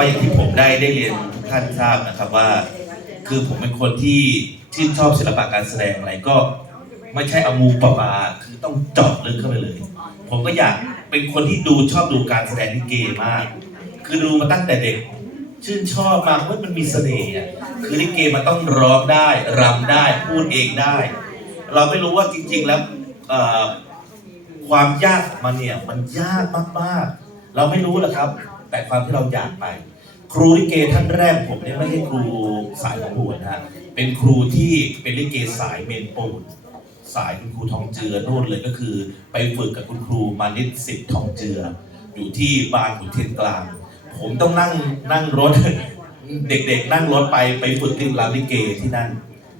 ว่าอย่างที่ผมได้ได้เรียนทุกท่านทราบนะครับว่า คือผมเป็นคนที่ชื่นชอบศิลปะการแสดงอะไรก็ไม่ใช่เอามูปะปาคือต้องเจาะลึกเข้าไปเลย ผมก็อยากเป็นคนที่ดูชอบดูการแสดงลิเกมาก คือดูมาตั้งแต่เด็ก ชื่นชอบมากว่ามันมีเสน่ห์อะคือลิเกมันต้องร้องได้รำได้พูดเองได้ เราไม่รู้ว่าจริง ๆ แล้วความยากของมันเนี่ยมันยากมากๆ เราไม่รู้หรอกครับ แต่ความที่เราอยากไป ครูลิเกท่านแรกผมเนี่ยไม่ใช่ครูสายประกวดนะฮะเป็นครูที่เป็นลิเกสายเมนปูนสายคุณครูทองเจือโน่นเลยก็คือ ไปฝึกกับคุณครูมานิดสิทธิ์ทองเจือ อยู่ที่บ้านขุนเทียนกลาง ผมต้องนั่งนั่งรถ เด็กๆ นั่งรถไปไปฝึกที่รามลิเกที่นั่น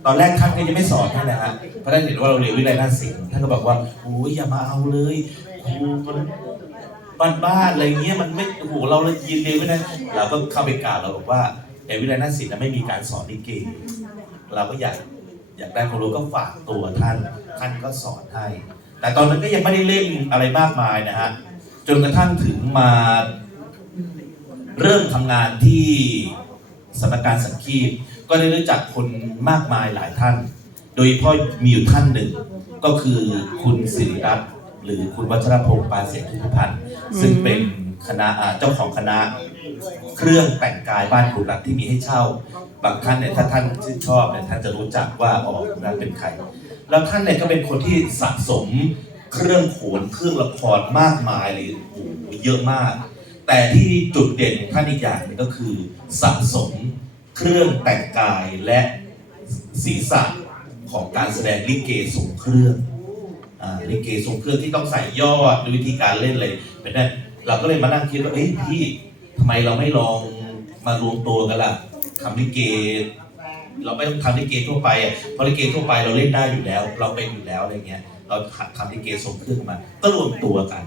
ตอนแรกท่านก็ยังไม่สอนให้นะฮะเพราะท่านเห็นว่าเราเรียนวิทยาลัยนาฏศิลป์ท่านก็บอกว่าโอ้ยอย่ามาเอาเลยครูมัน บ้านๆอะไรเงี้ยมันไม่โอ้โหเราเลยยินเรียนไม่ได้เราก็เข้าไปกราบเราบอกว่าในวิทยานาศิลป์นะไม่มีการสอนลิเกเราก็อยากอยากได้ความรู้ก็ฝากตัวท่าน ท่านก็สอนให้ แต่ตอนนั้นก็ยังไม่ได้เล่นอะไรมากมายนะฮะจนกระทั่งถึงมาเริ่มทำงานที่สำนักการสังคีตก็ได้รู้จักคนมากมายหลายท่าน โดยพาะมีอยู่ท่านหนึ่ง ก็คือคุณสิริรัตน์ หรือคุณวัชรพงศ์ปานเสถีทุพันธ์ซึ่งเป็นคณะอ่าเจ้าของคณะเครื่องแต่งกายบ้านคุณรัฐที่มีให้เช่า บางท่านเนี่ยถ้าท่านชื่นชอบเนี่ยท่านจะรู้จักว่าอ๋อคุณรัฐเป็นใคร แล้วท่านเนี่ยก็เป็นคนที่สะสมเครื่องโขนเครื่องละครมากมายเลยโอ้โหเยอะมาก แต่ที่จุดเด่นของท่านอีกอย่างหนึงก็คือสะสมเครื่องแต่งกายและศีรษะของการแสดงลิเกทรงเครื่องอ่า ลิเกทรงเครื่องที่ต้องใส่ยอดด้วยวิธีการเล่นเลยเป็นนั่นเราก็เลยมานั่งคิดว่าเอ้ยพี่ทำไมเราไม่ลองมารวมตัวกันล่ะทำลิเก เราไม่ต้องทำลิเกทั่วไปอะเพราะลิเกทั่วไปเราเล่นได้อยู่แล้ว เราเป็นอยู่แล้วอะไรเงี้ย เราหัดทำลิเกทรงเครื่องมา ก็รวมตัวกัน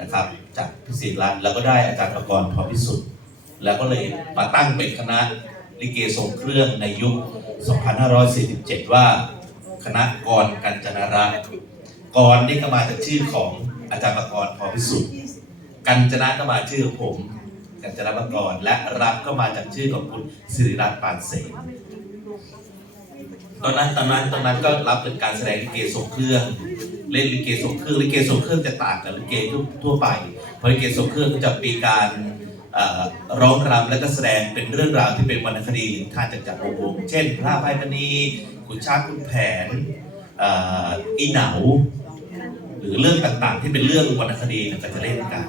นะครับ จากพิศิรันแล้วก็ได้อาจารย์ประกรณ์พอพิสุทธิ์แล้วก็เลยมาตั้งเป็นคณะลิเกทรงเครื่องในยุค 2547 ว่าคณะกรกัญจนรัตน์ กรนี่ก็มาจากชื่อของอาจารย์ประกรณ์พอพิสุทธิ์กัญจนะก็มาชื่อผม กัญจนประกรณ์และรัตน์ก็มาจากชื่อของคุณสิริรัตน์ปานเสนตอนนั้นตอนนั้นตอนนั้นก็รับเป็นการแสดงลิเกทรงเครื่อง เล่นลิเกทรงเครื่องลิเกทรงเครื่องจะต่างกับลิเกทั่วไปเพราะลิเกทรงเครื่องก็จะมีการร้องรำและก็แสดงเป็นเรื่องราวที่เป็นวรรณคดีท่านจากจักรวงเช่น พระอภัยมณีขุนช้างขุนแผนอีเหนา หรือเรื่องต่างๆ ที่เป็นเรื่องวรรณคดีก็จะเล่นกัน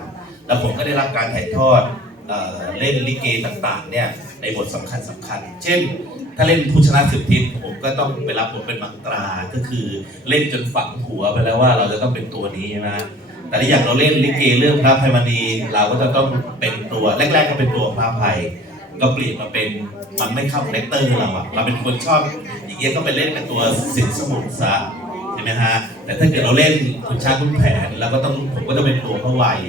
แล้วผมก็ได้รับการถ่ายทอดเอเล่นลิเกต่างๆเนี่ยในบทสำคัญสำคัญ เช่น ถ้าเล่นผู้ชนะสิบทิศผมก็ต้องไปรับบทเป็นมังตราก็คือเล่นจนฝังหัวไปแล้วว่าเราจะต้องเป็นตัวนี้นะแต่ถ้าอย่างเราเล่นลิเกเรื่องพระภัยมณีเราก็จะต้องเป็นตัวแรก ๆ ก็เป็นตัวพระภัยก็เปลี่ยนมาเป็นมันไม่เข้าคาแรคเตอร์เราอะเราเป็นคนชอบอย่างเงี้ยก็ไปเล่นเป็นตัวสินสมุทรซะ ใช่ไหมฮะแต่ถ้าเกิดเราเล่นคุณชาคุณแผนเราก็ต้องผมก็จะเป็นตัวพระวัย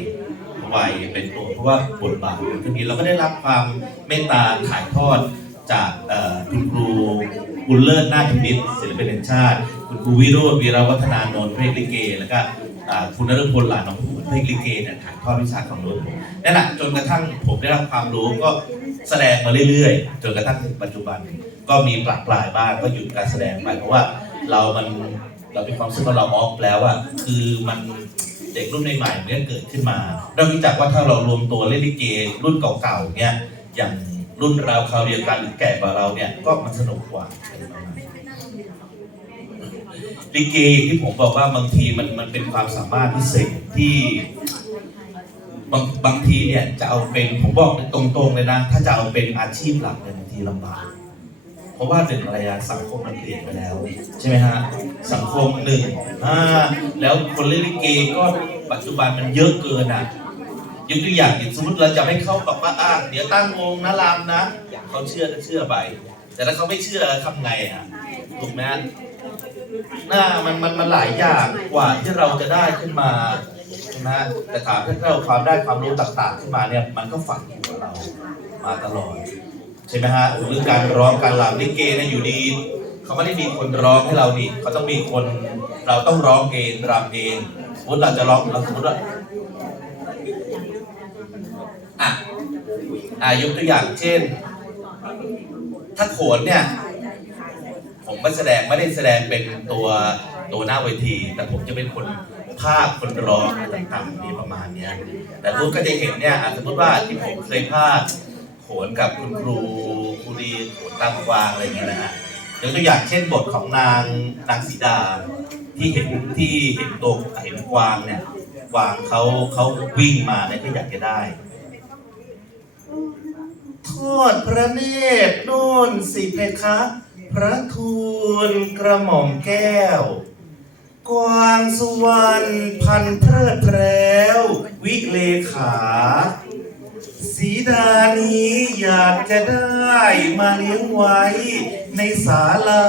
พระวัยเป็นตัวเพราะว่าบทบาทมันก็มีเราก็ได้รับความเมตตาถ่ายทอดจากคุณครูบุญเลิศนาถพินิจศิลปินแห่งชาติ คุณครูวิโรจน์วีรวัฒนานนท์เพลงลิเก แล้วก็คุณนฤพลหลานน้องผู้เพลงลิเกเนี่ยถ่ายทอดวิชาของรุ่นนั่นแหละจนกระทั่งผมได้รับความรู้ก็แสดงมาเรื่อยๆ จนกระทั่งถึงปัจจุบัน ก็มีปรับปลายบ้างก็หยุดการแสดงไปเพราะว่าเรามัน เรามีความรู้สึกว่าเราออฟแล้วอะคือมันเด็กรุ่นใหม่ๆมันก็เกิดขึ้นมาเราคิดจากว่าถ้าเรารวมตัวเล่นลิเกรุ่นเก่าๆเนี่ยอย่างรุ่นเราคราวเดียวกันหรือแก่กว่าเราเนี่ยก็มันสนุกกว่าอะไรประมาณนี้ลิเกอย่างที่ผมบอกว่าบางทีมันมันเป็นความสามารถพิเศษที่บางบางทีเนี่ยจะเอาเป็นผมบอกตรงๆเลยนะ ถ้าจะเอาเป็นอาชีพหลักเนี่ยบางทีลำบาก เพราะว่าหนึ่งอะไรอะสังคมมันเปลี่ยนไปแล้ว ใช่ไหมฮะสังคมหนึ่งอ่าแล้วคนเล่นลิเกก็ปัจจุบันมันเยอะเกินอะยกตัวอย่างสมมติเราจะให้เข้าบอกว่าอะเดี๋ยวตั้งวงนะรามนะเขาเชื่อก็เชื่อไป แต่ถ้าเขาไม่เชื่อแล้วทำไงอะถูกไหมฮะน่ามันมันมันหลายอย่างกว่าที่เราจะได้ขึ้นมาใช่ไหมแต่ถามถ้าเราความได้ความรู้ต่างๆ ขึ้นมาเนี่ยมันก็ฝังอยู่กับเรามาตลอด ใช่ไหมฮะหรือการร้องการรำลิเกเนี่ยอยู่ดีเขาไม่ได้มีคนร้องให้เรานี่เขาต้องมีคนเราต้องร้องเองรำเองสมมติเราจะร้องเราสมมติว่าอะอายกตัวอย่างเช่น ถ้าโขนเนี่ย ผมไม่แสดงไม่ได้แสดงเป็นตัวตัวหน้าเวที แต่ผมจะเป็นคนภาคคนร้องต่างๆนี่ประมาณเนี้ยแต่ทุกก็จะเห็นเนี่ยสมมติว่าที่ผมเคยภาค โขนกับคุณครูครูดีโขนตามกวางอะไรอย่างเงี้ยนะฮะยกตัวอย่างเช่นบทของนางนางสีดาที่เห็นที่เห็นตัวเห็นกวางเนี่ยกวางเขาเขาวิ่งมาเนี่ยก็อยากจะได้ทอดพระเนตรโน่นสิเพคะ พระทูลกระหม่อมแก้ว กวางสุวรรณพันเพลิดเพล้ววิเลขา อยากจะได้มาเลี้ยงไว้ ในศาลา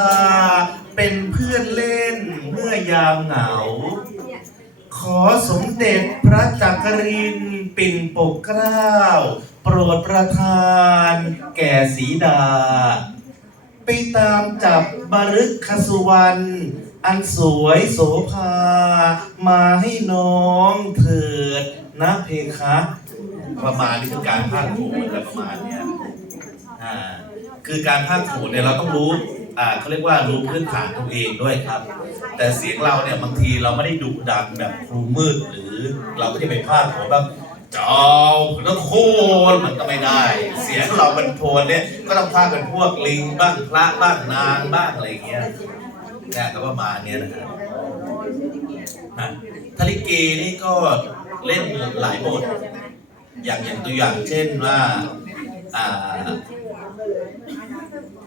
เป็นเพื่อนเล่นเมื่อยามเหงา ขอสมเด็จพระจักรินปิ่นปกเกล้า โปรดประทาน แก่สีดา ไปตามจับบรึกคสุวรรณอันสวยโสภา มาให้น้องเถิดนะเพคะ ประมาณนี้คือการพากย์โขนอะไรประมาณเนี้ยอ่าคือการพากย์โขนเนี่ยเราต้องรู้อ่าเขาเรียกว่ารู้พื้นฐานตัวเองด้วยครับ แต่เสียงเราเนี่ยบางทีเราไม่ได้ดุดันแบบครูมืด หรือเราก็จะไปพากย์โขนแบบเจ้าพระโคนมันก็ไม่ได้ เสียงเราเป็นโทนเนี่ยก็ต้องพากย์เป็นพวกลิงบ้างพระบ้างนางบ้างอะไรเงี้ยเนี่ยก็ประมาณเนี้ยนะครับอะทาริเกนี่ก็เล่นหลายบท อย่างอย่างตัวอย่างเช่นว่าอ่า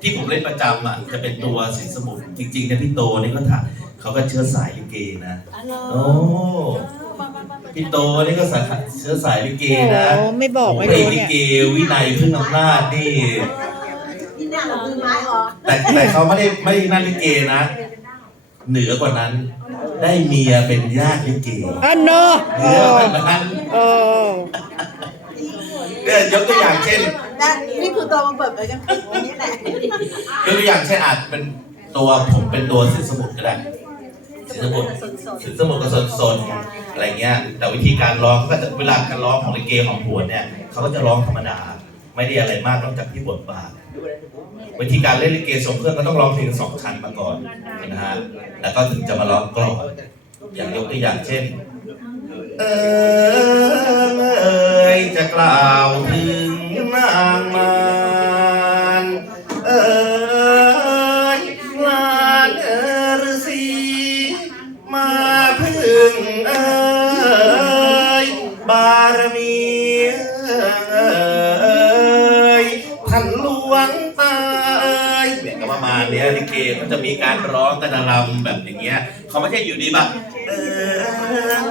ที่ผมเล่นประจำอะจะเป็นตัวสินสมุทรจริงๆเนี่ยพี่โตนี่ก็ถ่ายเขาก็เชื้อสายลิเกนะโอ้พี่โตนี่ก็สายเชื้อสายลิเกนะโอ้ไม่บอกไม่พระเอรู้กลิเนี่ยเกวินัยพึ่งอำนาจนี่ที่หน้าเรามือไม้ออกแต่แต่เขาไม่ได้ไม่ได้นั่นลิเกนะ เหนือกว่านั้น ได้เมียเป็นญาติลิเกอันเนอะเหเอนือกอว่านั้น เออเนี่ยยกตัวอย่างเช่น นั่นนี่คือตัวมาเปิดเผยกันถึงวันนี้แหละยกตัวอย่างเช่นอาจเป็นตัวผมเป็นตัวสินสมุทรก็ได้สินสมุทรสินสมุทรกับสนสนอะไรเงี้ย แต่วิธีการร้องเขาก็จะเวลาการร้องของลิเกของผวนเนี่ยเขาก็จะร้องธรรมดา ไม่ได้อะไรมากนอกจากที่บทบาทวิธีการเล่นลิเกทรงเครื่องก็ต้องร้องเพลงสองชั้นมาก่อนนะฮะแล้วก็ถึงจะมาร้องกลอนอย่างยกตัวอย่างเช่น เออเอย จะกล่าวถึงนางมารเอยลานเออฤาษีมาพึ่งเอยบารมีเอยท่านหลวงตาเอยเนี่ยก็ประมาณเนี้ยลิเกเขาจะมีการร้องกันรำแบบอย่างเงี้ยเขาไม่ใช่อยู่ดีแบบ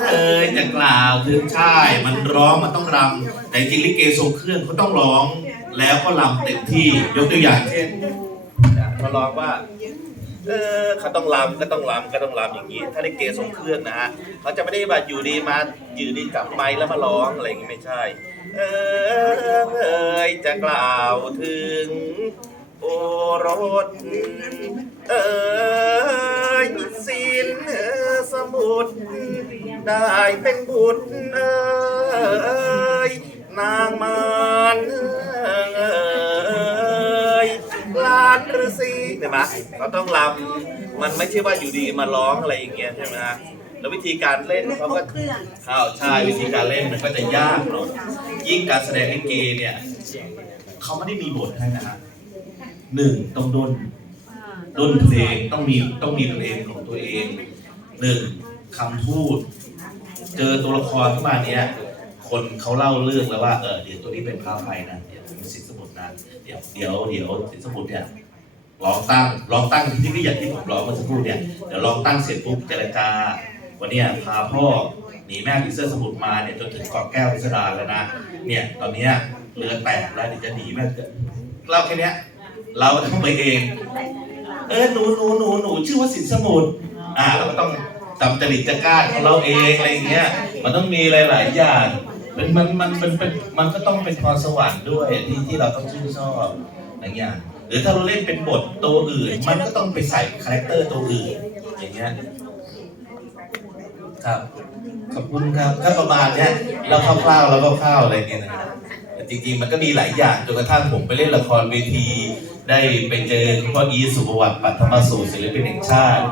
เออเอยจะกล่าวถึงใช่ มันร้องมันต้องรำแต่จริงลิเกทรงเครื่องเขาต้องร้อง แล้วก็รำเต็มที่ยกตัวอย่างเช่นเขาร้องว่าเออเขาต้องรำก็ต้องรำก็ต้องรำอย่างนี้ ถ้าลิเกทรงเครื่องนะฮะเขาจะไม่ได้แบบอยู่ดีมาอยู่ดีจับไมค์แล้วมาร้องอะไรอย่างนี้ไม่ใช่ เออเอยจะกล่าวถึงโอรสเอยสินส มุทรได้เป็นบุตรเอยนางมารเอยลานฤาษีเห็นไหมเขาต้องรำมันไม่ใช่ว่าอยู่ดีมาร้องอะไรอย่างเงี้ยใช่ไหมฮะแล้ววิธีการเล่นเขาก็เครื่องข้าวใช่วิธีการเล่นมันก็จะยากหน่อยยิ่งการแสดงลิเกเนี่ยเขาไม่ได้มีบทให้นะฮะหนึ่งต้องด้นด้นเพลงต้องมีต้องมีเพลงของตัวเอง หนึ่งคำพูด เจอตัวละครขึ้นมาเนี่ยคนเขาเล่าเรื่องแล้วว่าเออเดี๋ยวตัวนี้เป็นพระไฟนะเดี๋ยวเป็นสินสมุทรนะเดี๋ยวเดี๋ยวเดี๋ยวสินสมุทรเนี่ยร้องตั้งร้องตั้งที่ที่อย่างที่ผมร้องเมื่อสักครู่เนี่ยเดี๋ยวร้องตั้งเสร็จปุ๊บเจรจาวันนี้พาพ่อหนีแม่ผีเสื้อสมุทรมาเนี่ยจนถึงเกาะแก้วพิสดารแล้วนะเนี่ยตอนเนี้ยเรือแตกแล้วเดี๋ยวจะหนีแม่เล่าแค่เนี้ยเราต้องไปเอง เออหนูหนูหนูหนูชื่อว่าสินสมุทร อ่าเราก็ต้องจำจริตจักร้าของเราเองอะไรอย่างเงี้ย มันต้องมีหลาย ๆ อย่างมันมันมันมันเป็นมันก็ต้องเป็นพรสวรรค์ด้วยที่ที่เราต้องชื่นชอบอะไรอย่างเงี้ยหรือถ้าเราเล่นเป็นบทตัวอื่น มันก็ต้องไปใส่คาแรคเตอร์ตัวอื่นอย่างเงี้ยครับขอบคุณครับก็ประมาณเนี้ยเราคร่าวๆเราคร่าวๆอะไรอย่างเงี้ยนะครับจริงๆมันก็มีหลายอย่างจนกระทั่งผมไปเล่นละครเวที ได้ไปเจอคุณพ่ออีทสุภวัตปัทมสูตรศิลปินแห่งชาติ